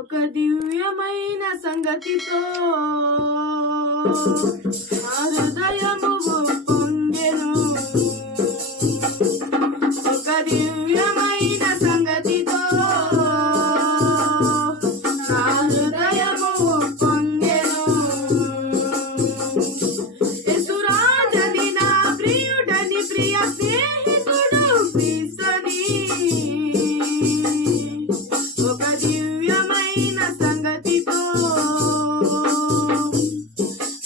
ఒక దివ్యమైన సంగతితో నా హృదయము పొంగెను. ఒక దివ్యమైన సంగతితో నా హృదయము పొంగెను. యేసురాజని నా ప్రియుడని ప్రియ స్నేహితుడు క్రీస్తుని. ఒక దివ్యమైన సంగతితో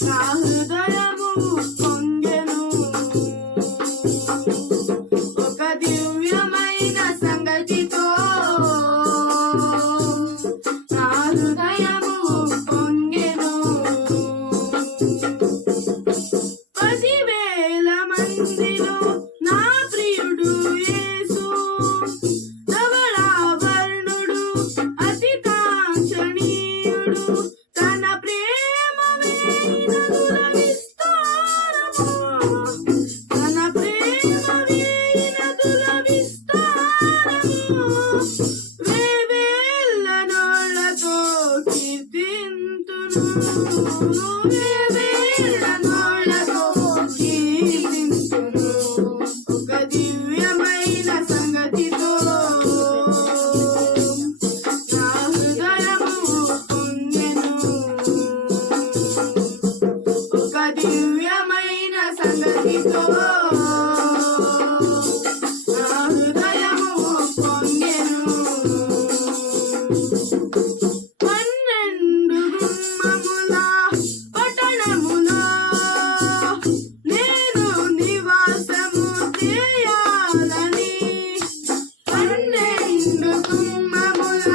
నా హృదయము పొంగెను. ఒక దివ్యమైన సంగతితో నా హృదయము పొంగెను. 10,000 మందిలో నా ప్రియుడు యేసు, ధవళావర్ణుడు అతి కాంక్షణీయుడు, తన ప్రేమ వేయినదుల విస్తారము, తన ప్రేమ వేయినదుల విస్తారము. వేవేల నోళ్ళతో కీర్తింతును, వేవేల నోళ్ళతో కీర్తింతును. ఒక దివ్యమైన సంగతితో నా హృదయము పొంగెను. ఒక దివ్యమైన సంగతితో నా హృదయము పొంగెను. 12 గుమ్మముల పట్టణములో నేను నివాసము చేయాలని, 12 గుమ్మముల